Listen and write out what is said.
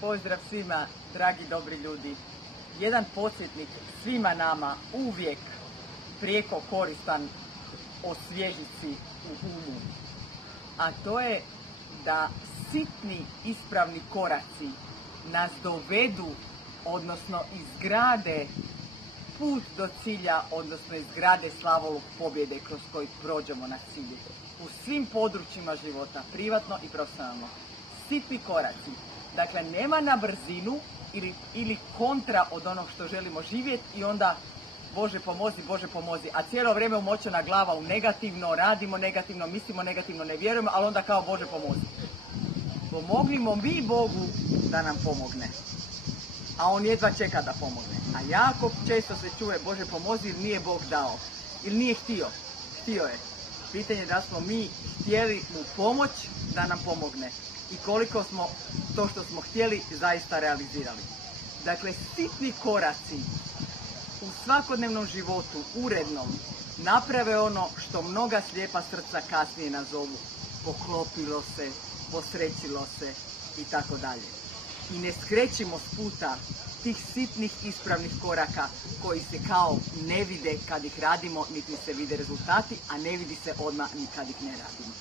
Pozdrav svima, dragi dobri ljudi. Jedan podsjetnik svima nama uvijek prijeko koristan osvježici u umu. A to je da sitni ispravni koraci nas dovedu, odnosno izgrade put do cilja, odnosno izgrade slavoluk pobjede kroz koji prođemo na cilje. U svim područjima života, privatno i profesionalno. Sitni koraci. Dakle, nema na brzinu ili kontra od onog što želimo živjeti i onda Bože pomozi, a cijelo vrijeme umočena glava u negativno, radimo negativno, mislimo negativno, ne vjerujemo, ali onda kao Bože pomozi. Pomognimo mi Bogu da nam pomogne, a On jedva čeka da pomogne. A jako često se čuje Bože pomozi ili nije Bog dao, ili nije htio. Htio je. Pitanje je da smo mi htjeli mu pomoć da nam pomogne i koliko smo to što smo htjeli zaista realizirali. Dakle, sitni koraci u svakodnevnom životu, urednom, naprave ono što mnoga slijepa srca kasnije nazovu poklopilo se, posrećilo se i tako dalje. I ne skrećimo s puta tih sitnih ispravnih koraka koji se kao ne vide kad ih radimo, niti se vide rezultati, a ne vidi se odmah ni kad ih ne radimo.